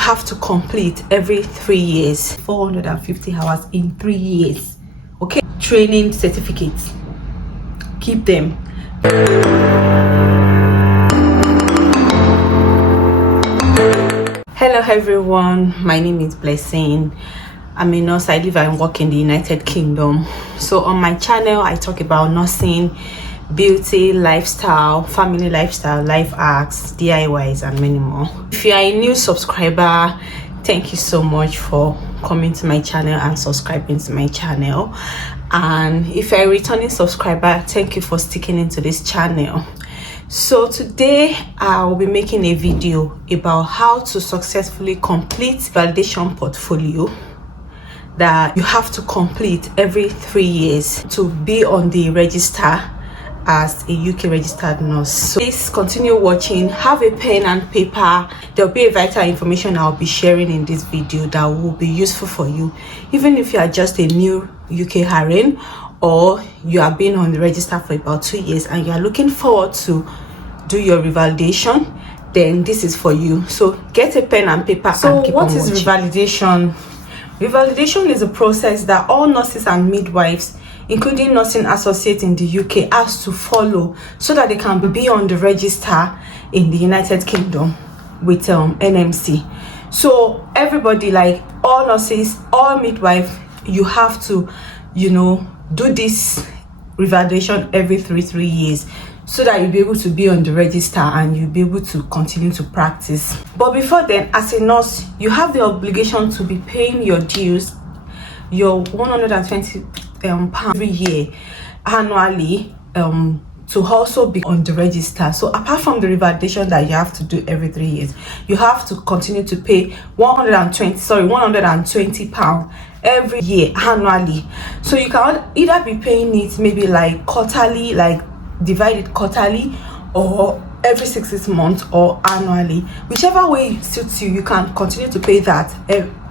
have to complete every 3 years, 450 hours in 3 years. Okay, training certificates, keep them. Hello everyone, my name is Blessing. I'm a nurse. I live and work in the United Kingdom. So on my channel I talk about nursing, beauty, lifestyle, family lifestyle, life hacks, DIYs and many more. If you are a new subscriber, thank you so much for coming to my channel and subscribing to my channel. And if you're a returning subscriber, thank you for sticking into this channel. So today I will be making a video about how to successfully complete validation portfolio that you have to complete every 3 years to be on the register as a UK registered nurse. So please continue watching, have a pen and paper. There'll be a vital information I'll be sharing in this video that will be useful for you, even if you are just a new UKRN or you have been on the register for about 2 years and you are looking forward to do your revalidation. Then this is for you. So get a pen and paper. So and keep what is revalidation? Revalidation is a process that all nurses and midwives, including nursing associates in the UK, has to follow so that they can be on the register in the United Kingdom with NMC. So everybody, like all nurses, all midwives, you have to, do this revalidation every three years so that you'll be able to be on the register and you'll be able to continue to practice. But before then, as a nurse, you have the obligation to be paying your dues, your 120 pounds every year annually, to also be on the register. So apart from the revalidation that you have to do every 3 years, you have to continue to pay 120 pounds every year annually. So you can either be paying it maybe like quarterly, like divided quarterly, or every 6 months, or annually. Whichever way suits you, you can continue to pay that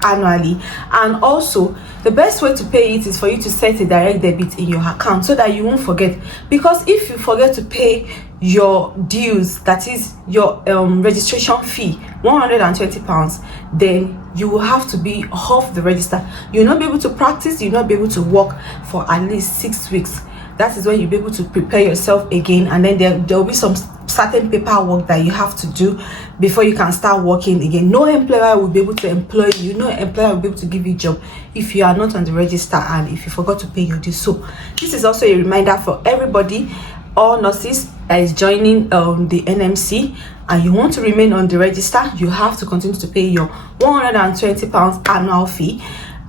annually. And also the best way to pay it is for you to set a direct debit in your account so that you won't forget, because if you forget to pay your dues, that is your registration fee, 120 pounds, then you will have to be off the register. You'll not be able to practice, you'll not be able to work for at least 6 weeks. That is when you'll be able to prepare yourself again, and then there will be some certain paperwork that you have to do before you can start working again. No employer will be able to employ you, no employer will be able to give you a job if you are not on the register and if you forgot to pay your dues. So this is also a reminder for everybody, all nurses that is joining the NMC and you want to remain on the register, you have to continue to pay your 120 pounds annual fee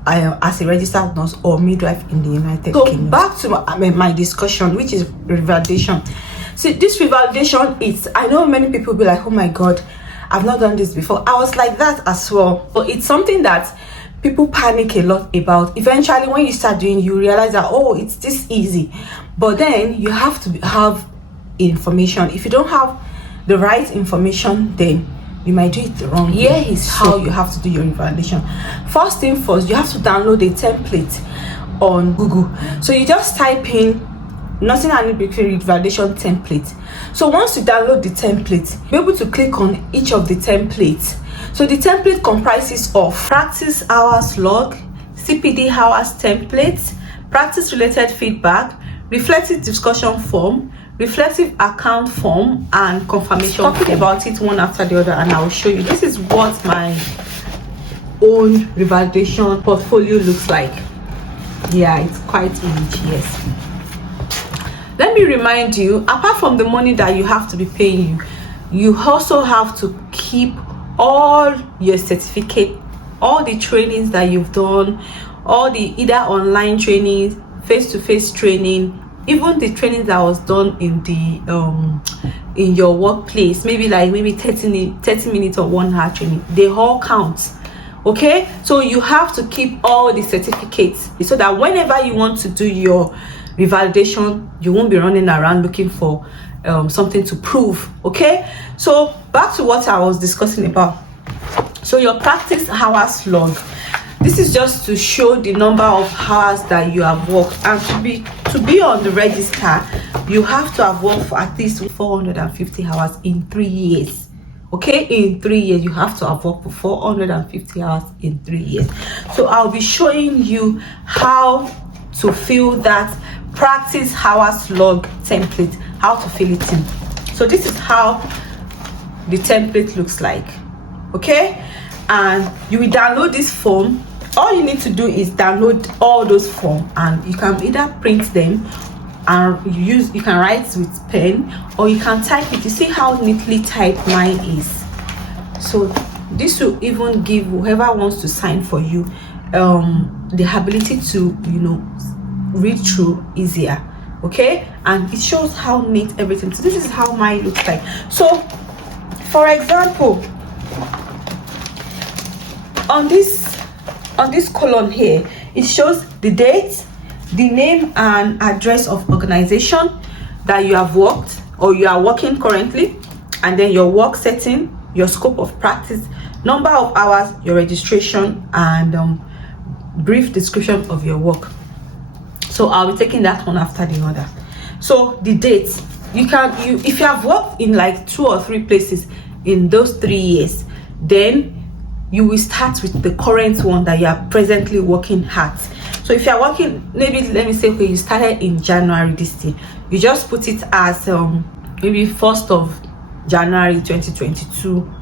as a registered nurse or midwife in the United Kingdom. So back to my discussion, which is revalidation. See, this revalidation, I know many people be like, oh my god, I've not done this before. I was like that as well. So it's something that people panic a lot about. Eventually when you start doing, you realize that, oh, it's this easy. But then you have to have information. If you don't have the right information, then you might do it wrong. Here is how you have to do your revalidation. First thing first, you have to download a template on Google. So you just type in nursing and midwifery revalidation template. So once you download the template, you're able to click on each of the templates. So the template comprises of practice hours log, CPD hours template, practice related feedback, reflective discussion form, reflective account form, and confirmation. Talking about it one after the other, and I will show you. This is what my own revalidation portfolio looks like. Yeah, it's quite huge. Yes. Let me remind you, apart from the money that you have to be paying, you also have to keep all your certificate, all the trainings that you've done, all the either online training, face-to-face training, even the training that was done in the in your workplace, maybe 30 minutes or 1 hour training, they all count. Okay, so you have to keep all the certificates so that whenever you want to do your revalidation, you won't be running around looking for something to prove. Okay, so back to what I was discussing about. So your practice hours log, this is just to show the number of hours that you have worked, and to be on the register, you have to have worked for at least 450 hours in 3 years. Okay, in 3 years you have to have worked for 450 hours in 3 years. So I'll be showing you how to fill that practice hours log template, how to fill it in. So this is how the template looks like. Okay, and you will download this form. All you need to do is download all those forms, and you can either print them and you can write with pen, or you can type it. You see how neatly typed mine is. So this will even give whoever wants to sign for you the ability to, you know, read through easier. Okay, and it shows how neat everything. So this is how mine looks like. So for example, on this column here, it shows the date, the name and address of organization that you have worked or you are working currently, and then your work setting, your scope of practice, number of hours, your registration, and brief description of your work. So I'll be taking that one after the other. So the dates, if you have worked in like 2 or 3 places in those 3 years, then you will start with the current one that you are presently working at. So if you are working, maybe let me say, okay, you started in January this year, you just put it as maybe 1st of January 2022.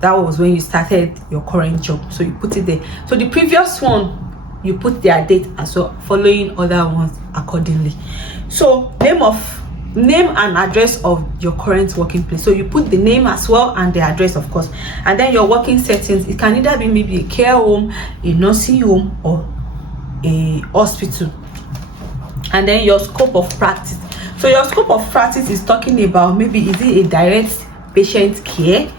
That was when you started your current job, so you put it there. So the previous one, you put their date as well, following other ones accordingly. So name and address of your current working place, so you put the name as well and the address, of course. And then your working settings, it can either be maybe a care home, a nursing home, or a hospital. And then your scope of practice, so your scope of practice is talking about maybe is it a direct patient care,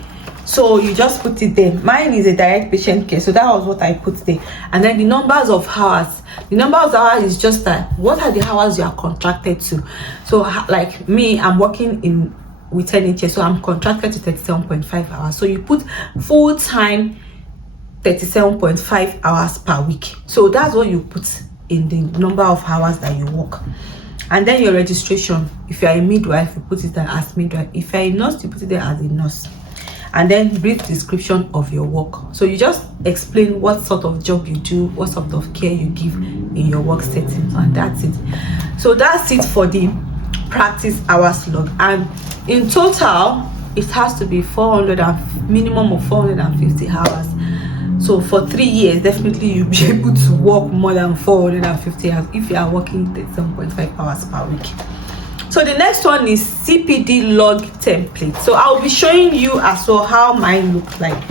so you just put it there. Mine is a direct patient care, so that was what I put there. And then the numbers of hours, the number of hours is just that what are the hours you are contracted to. So like me, I'm working with NHS, so I'm contracted to 37.5 hours. So you put full time 37.5 hours per week. So that's what you put in the number of hours that you work. And then your registration, if you are a midwife, you put it there as midwife. If you are a nurse, you put it there as a nurse. And then brief description of your work. So you just explain what sort of job you do, what sort of care you give in your work setting, and that's it. So that's it for the practice hours log. And in total, it has to be minimum of 450 hours. So for 3 years, definitely you'll be able to work more than 450 hours if you are working 37.5 hours per week. So the next one is CPD log template. So I'll be showing you as well how mine looks like.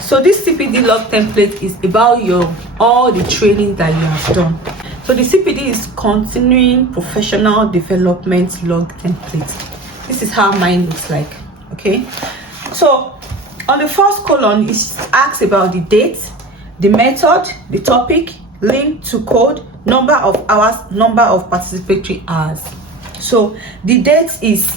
So this CPD log template is about all the training that you have done. So the CPD is continuing professional development log template. This is how mine looks like. Okay, so on the first column, it asks about the date, the method, the topic, link to code, number of hours, number of participatory hours. So the date is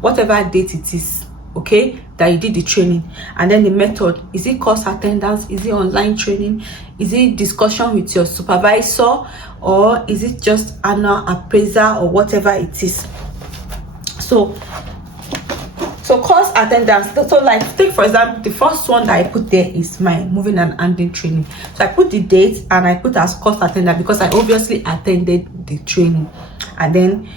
whatever date it is, okay, that you did the training. And then the method, is it course attendance, is it online training, is it discussion with your supervisor, or is it just annual appraisal, or whatever it is. So course attendance, so like take for example, the first one that I put there is my moving and handling training. So I put the date and I put as course attendant because I obviously attended the training. And then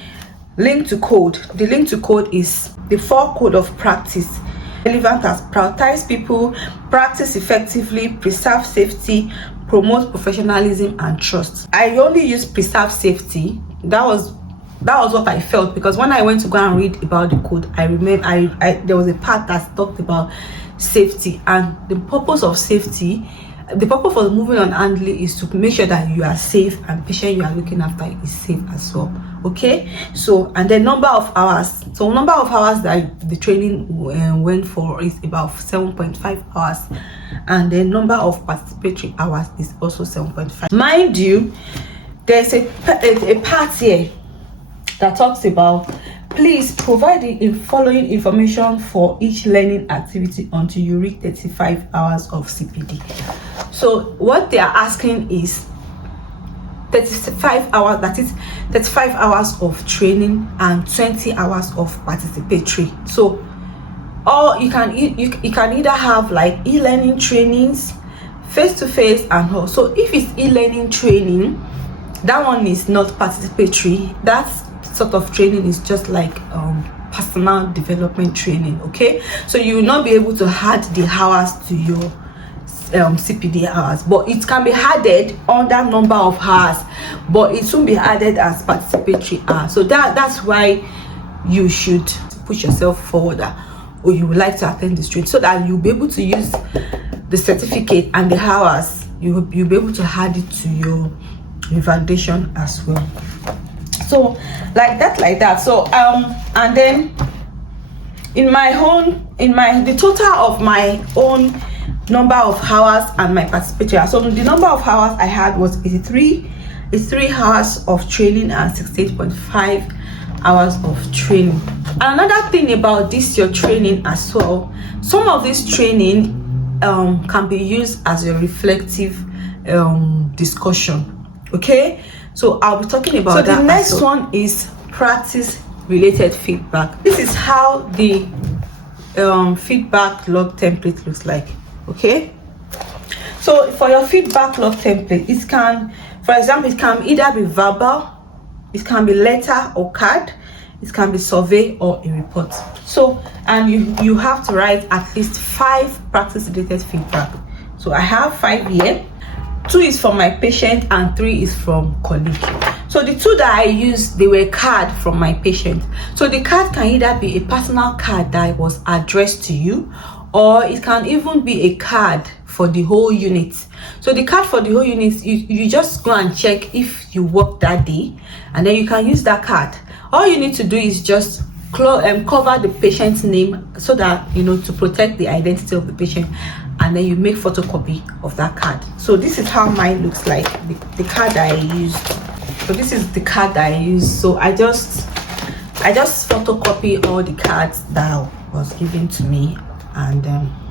link to code, the link to code is the 4 code of practice relevant as prioritize people, practice effectively, preserve safety, promote professionalism and trust. I only use preserve safety. That was what I felt, because when I went to go and read about the code, I remember there was a part that talked about safety, and the purpose of safety, the purpose for moving on handling is to make sure that you are safe and patient you are looking after is safe as well. Okay, so and the number of hours, so number of hours that the training went for is about 7.5 hours, and the number of participatory hours is also 7.5. Mind you, there's a part here that talks about please provide the following information for each learning activity until you reach 35 hours of CPD. So what they are asking is 35 hours, that is 35 hours of training and 20 hours of participatory. So or you can either have like e-learning trainings, face-to-face and all. So if it's e-learning training, that one is not participatory. That sort of training is just like personal development training. Okay, so you will not be able to add the hours to your CPD hours, but it can be added on that number of hours, but it won't be added as participatory hours. So that's why you should push yourself forward, or you would like to attend this training, so that you'll be able to use the certificate and the hours. You'll be able to add it to your revalidation as well. So like that. So and then the total of my own number of hours and my participatory hours. So the number of hours I had was 83 hours of training and 68.5 hours of training. Another thing about this your training as well, some of this training can be used as a reflective discussion. Okay, so I'll be talking about that. So the next one is practice related feedback. This is how the feedback log template looks like. Okay, so for your feedback log template, it can, for example, it can either be verbal, it can be letter or card, it can be survey or a report. So, and you have to write at least 5 practice related feedback. So I have 5 here. 2 is from my patient and 3 is from colleague. So the 2 that I used, they were card from my patient. So the card can either be a personal card that was addressed to you, or it can even be a card for the whole unit. So the card for the whole unit, you just go and check if you worked that day, and then you can use that card. All you need to do is just cover the patient's name, so that to protect the identity of the patient, and then you make photocopy of that card. So this is how mine looks like, the card that I used. So this is the card that I used. So I just photocopy all the cards that was given to me, and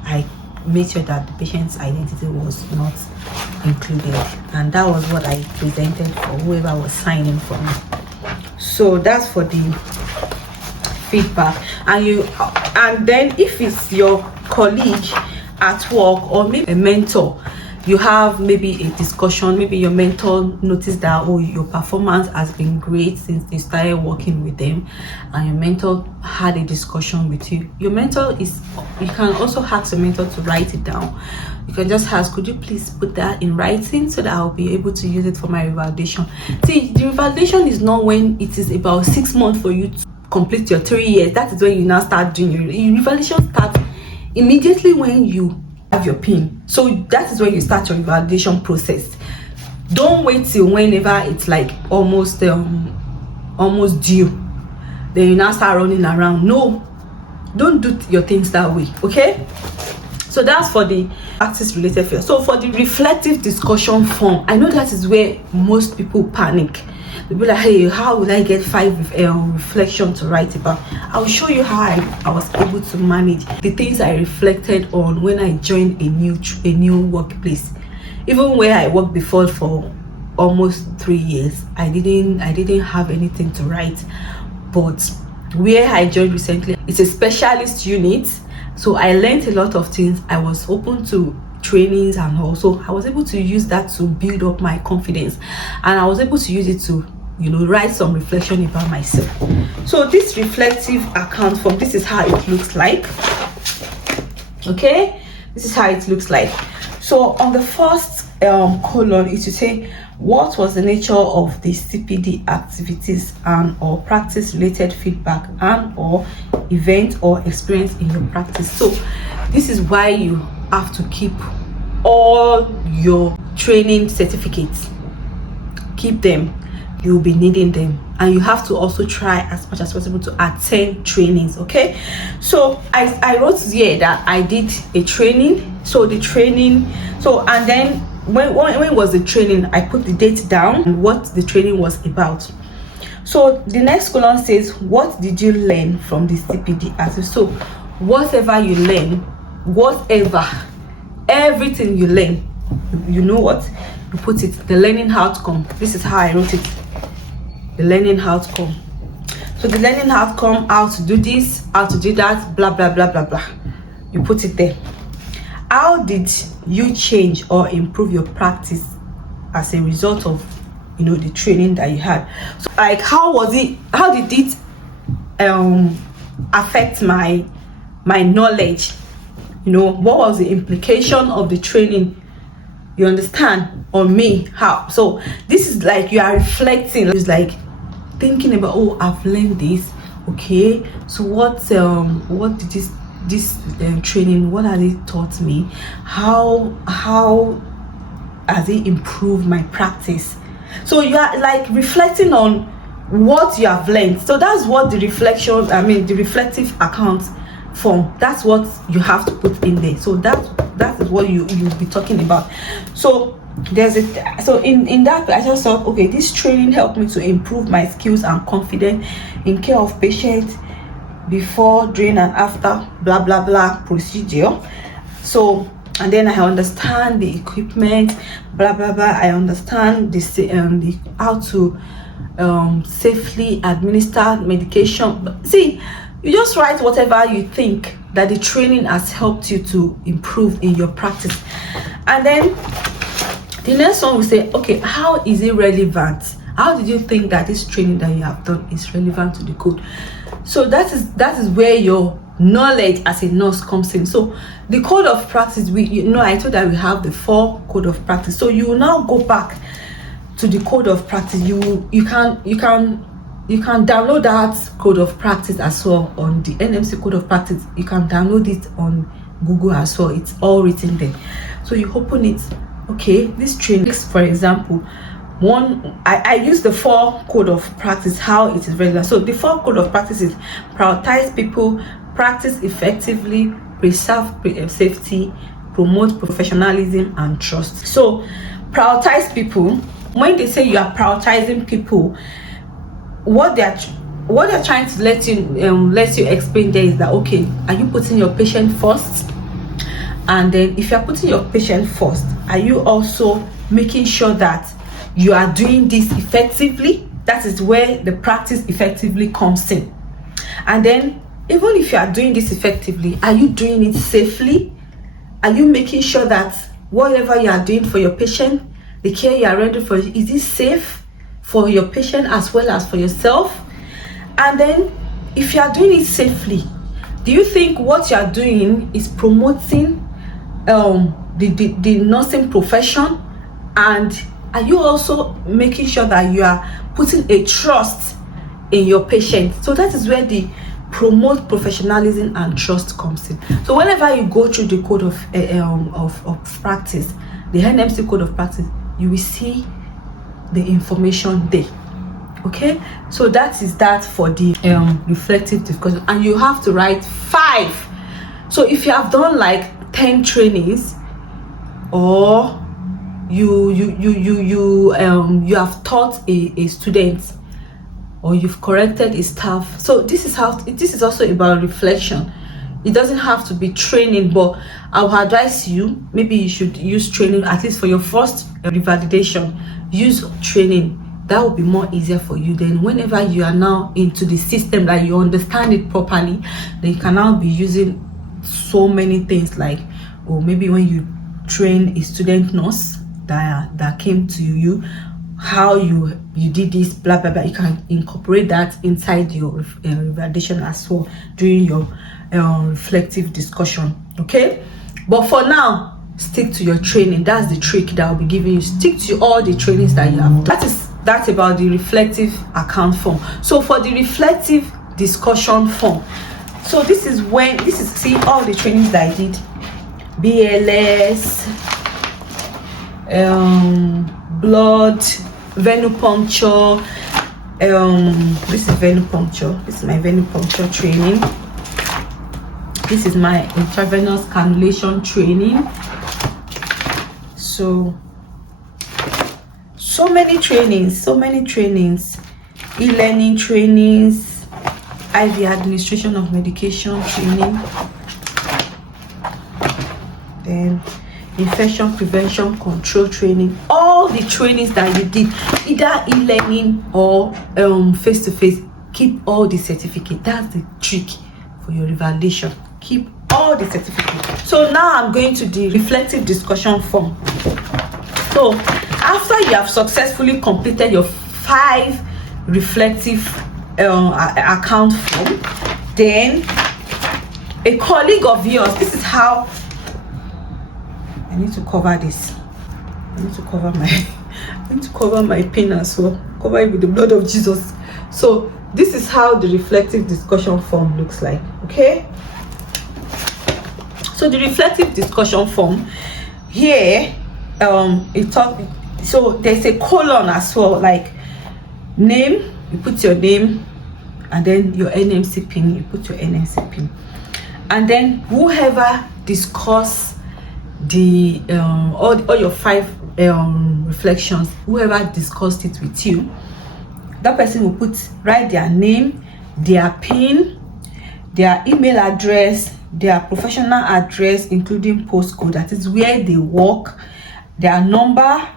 I made sure that the patient's identity was not included, and that was what I presented for whoever was signing for me. So that's for the feedback. And then if it's your colleague at work, or maybe a mentor, you have maybe a discussion, maybe your mentor noticed that, oh, your performance has been great since you started working with them, and your mentor had a discussion with you. You can also ask your mentor to write it down. You can just ask, could you please put that in writing so that I'll be able to use it for my revalidation. See, the revalidation is not when it is about 6 months for you to complete your 3 years. That is when you now start doing your revalidation. Starts immediately when you have your PIN. So that is when you start your revalidation process. Don't wait till whenever it's like almost due, then you now start running around. No, don't do your things that way. Okay, so that's for the practice related field. So for the reflective discussion form, I know that is where most people panic. They'll be like, hey, how will I get 5 reflection to write about? I'll show you how I was able to manage the things I reflected on when I joined a new workplace. Even where I worked before for almost 3 years, I didn't have anything to write. But where I joined recently, it's a specialist unit, so I learned a lot of things. I was open to trainings, and also I was able to use that to build up my confidence, and I was able to use it to write some reflection about myself. So this reflective account form, this is how it looks like. Okay, this is how it looks like. So on the first column is to say what was the nature of the CPD activities and or practice related feedback and or event or experience in your practice. So this is why you have to keep all your training certificates. Keep them, you'll be needing them, and you have to also try as much as possible to attend trainings. Okay, so I wrote here that I did a training. So the training, and then when was the training, I put the date down and what the training was about. So the next column says, what did you learn from the CPD activity? So whatever you learn, everything you learn, you know what, you put it, the learning outcome. This is how I wrote it, the learning outcome. So the learning outcome, how to do this, how to do that, blah blah blah blah blah, you put it there. How did you change or improve your practice as a result of, you know, the training that you had? So like, how did it affect my knowledge? You know, what was the implication of the training, you understand, on me? How? So this is like you are reflecting, it's like thinking about, oh, I've learned this, okay, so what did this training, what has it taught me? How has it improved my practice? So you are like reflecting on what you have learned. So that's what the reflection, I mean the reflective account form, that's what you have to put in there. So that is what you'll be talking about. So there's a, so in that I just thought, okay, this training helped me to improve my skills and confidence in care of patients before, during and after blah blah blah procedure. So, and then I understand the equipment, blah blah blah. I understand the how to safely administer medication. See, you just write whatever you think that the training has helped you to improve in your practice. And then the next one will say, okay, how is it relevant? How did you think that this training that you have done is relevant to the code? So that is where your knowledge as a nurse comes in. So the code of practice, I told that we have the 4 code of practice. So you will now go back to the code of practice. You can download that code of practice as well on the NMC code of practice. You can download it on Google as well. It's all written there. So you open it. Okay, this training, for example, I use the 4 code of practice, how it is relevant. So the 4 code of practice is prioritize people, practice effectively, preserve safety, promote professionalism and trust. So prioritize people, when they say you are prioritizing people, what they're trying to let you explain there is that, okay, are you putting your patient first? And then if you're putting your patient first, are you also making sure that you are doing this effectively? That is where the practice effectively comes in. And then even if you are doing this effectively, are you doing it safely? Are you making sure that whatever you are doing for your patient, the care you are rendering for, is it safe for your patient as well as for yourself? And then if you are doing it safely, do you think what you are doing is promoting the nursing profession? And are you also making sure that you are putting a trust in your patient? So that is where the promote professionalism and trust comes in. So whenever you go through the code of practice, the NMC code of practice, you will see the information there. Okay, so that is that for the reflective discussion, and you have to write 5. So if you have done like 10 trainings, or you have taught a student, or you've corrected a staff, so this is also about reflection. It doesn't have to be training, but I would advise you, maybe you should use training at least for your first revalidation. Use training. That will be more easier for you. Then whenever you are now into the system, that you understand it properly, then you can now be using so many things, like, or maybe when you train a student nurse that came to you, how you did this, blah blah blah, you can incorporate that inside your revalidation as well during your reflective discussion. Okay, but for now, stick to your training. That's the trick that I'll be giving you. Stick to all the trainings that you have. That's about the reflective account form. So for the reflective discussion form, so this is see all the trainings that I did: BLS, blood, venipuncture. This is venipuncture. This is my venipuncture training. This is my intravenous cannulation training. So many trainings, e-learning trainings, IV administration of medication training, then infection prevention control training. All the trainings that you did, either e-learning or face-to-face, keep all the certificate. That's the trick for your revalidation. Keep all the certificates. So now I'm going to the reflective discussion form. So after you have successfully completed your 5 reflective account form, then a colleague of yours, this is how I need to cover this. I need to cover my pen as well. Cover it with the blood of Jesus. So this is how the reflective discussion form looks like. Okay, so the reflective discussion form here, so there's a colon as well, like name, you put your name, and then your NMC pin, you put your NMC pin, and then whoever discuss the all your 5 reflections, whoever discussed it with you, that person will write their name, their pin, their email address, their professional address, including postcode, that is where they work, their number,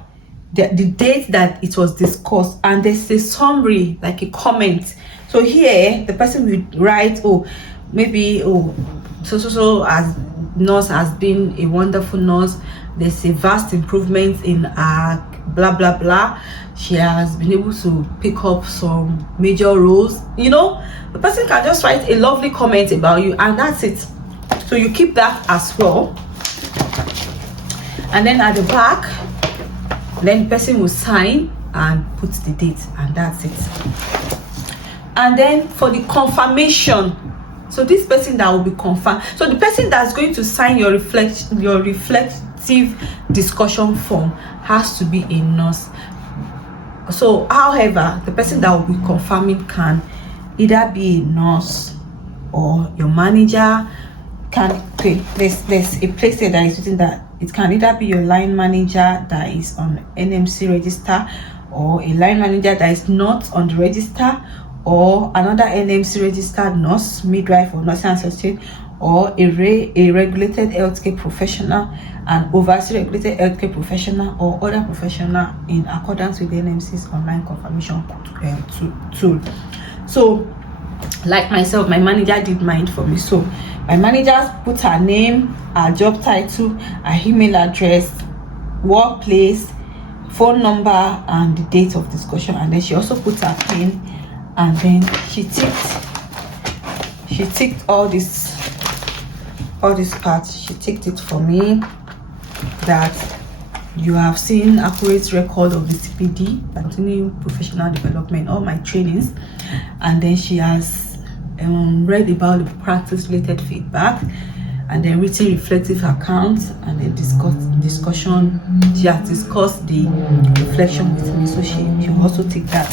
the date that it was discussed, and there's a summary, like a comment. So here the person will write, oh, maybe, oh, so as nurse has been a wonderful nurse, there's a vast improvement in our blah blah blah, she has been able to pick up some major roles. You know, the person can just write a lovely comment about you, and that's it. So you keep that as well. And then at the back, then the person will sign and put the date, and that's it. And then for the confirmation, so this person that will be confirmed, so the person that's going to sign your reflective discussion form has to be a nurse. So however, the person that will be confirming can either be a nurse or your manager. There's a place here that is written that it can either be your line manager that is on NMC register, or a line manager that is not on the register, or another NMC registered nurse, midwife, or nursing associate, or a regulated healthcare professional, an overseas regulated healthcare professional, or other professional in accordance with the NMC's online confirmation tool. So like myself, my manager did mine for me. So my manager put her name, her job title, her email address, workplace, phone number, and the date of discussion, and then she also put her pin, and then she ticked all this parts. She ticked it for me, that you have seen accurate record of the CPD, continuing professional development, all my trainings, and then she has read about the practice related feedback, and then written reflective accounts, and then discussion. She has discussed the reflection with me, so she will also take that.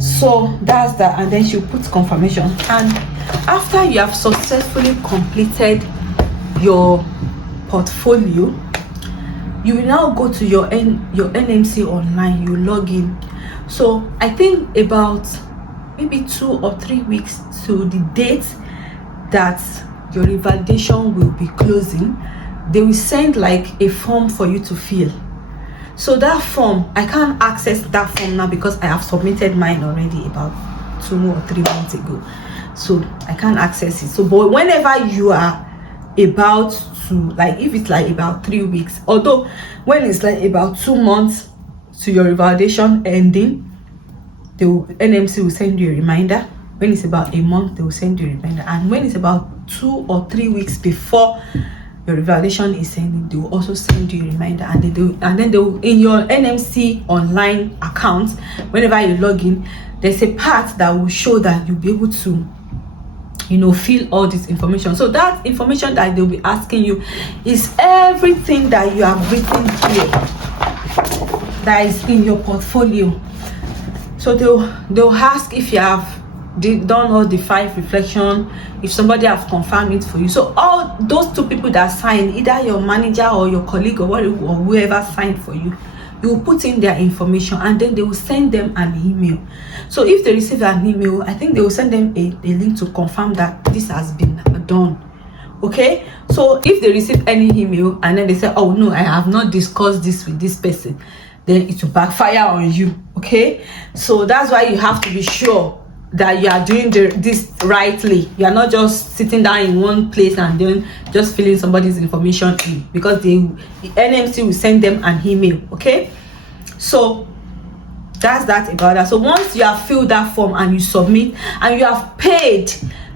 So that's that, and then she'll put confirmation. And after you have successfully completed your portfolio, you will now go to your NMC online. You log in. So I think about maybe 2 or 3 weeks to the date that your revalidation will be closing, they will send like a form for you to fill. So that form, I can't access that form now because I have submitted mine already about 2 or 3 months ago. So I can't access it. So but whenever you are about to, like, if it's like about 3 weeks, although when it's like about 2 months to your revalidation ending, the NMC will send you a reminder. When it's about a month, they will send you a reminder. And when it's about 2 or 3 weeks before your revalidation is ending, they will also send you a reminder. And then they will, in your NMC online account, whenever you log in, there's a part that will show that you'll be able to, you know, fill all this information. So that information that they'll be asking you is everything that you have written here that is in your portfolio. So they'll ask if you have done all the 5 reflection, if somebody have confirmed it for you. So all those 2 people that signed, either your manager or your colleague or whoever signed for you, you will put in their information, and then they will send them an email. So if they receive an email, I think they will send them a link to confirm that this has been done. Okay, so if they receive any email and then they say, oh no, I have not discussed this with this person, then it will backfire on you. Okay, so that's why you have to be sure that you are doing this rightly. You are not just sitting down in one place and then just filling somebody's information in, because the NMC will send them an email. Okay, so that's that about that. So once you have filled that form and you submit and you have paid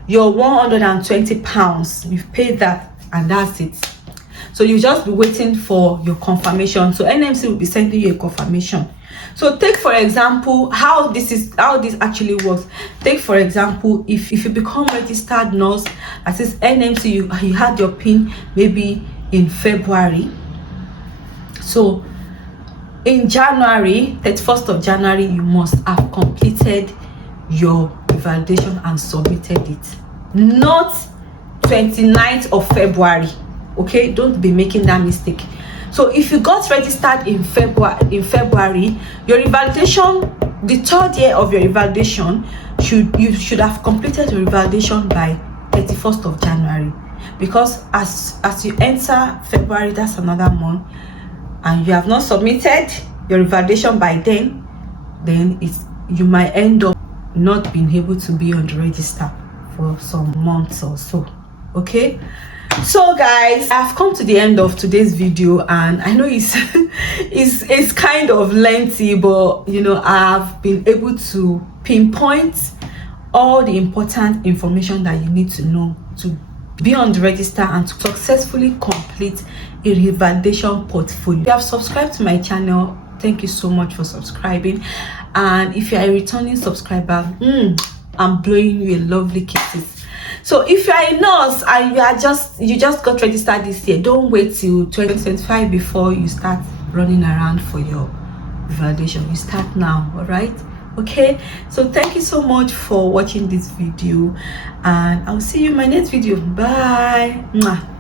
your £120, you've paid that, and that's it. So you just be waiting for your confirmation. So NMC will be sending you a confirmation. So take for example how this actually works. Take for example, if you become registered nurse, that is NMC, you had your PIN maybe in February. So in January, 31st of January, you must have completed your revalidation and submitted it, not 29th of February. Okay, don't be making that mistake. So if you got registered in February, your revalidation, the third year of your revalidation, you should have completed your revalidation by 31st of January, because as you enter February, that's another month, and you have not submitted your revalidation by then you might end up not being able to be on the register for some months or so. Okay, so guys, I've come to the end of today's video, and I know it's kind of lengthy, but you know, I've been able to pinpoint all the important information that you need to know to be on the register and to successfully complete a revalidation portfolio. If you have subscribed to my channel, thank you so much for subscribing, and if you are a returning subscriber, I'm blowing you a lovely kisses. So if you are a nurse and you just got registered this year, don't wait till 2025 before you start running around for your revalidation. You start now. All right, okay? So thank you so much for watching this video, and I'll see you in my next video. Bye. Mwah.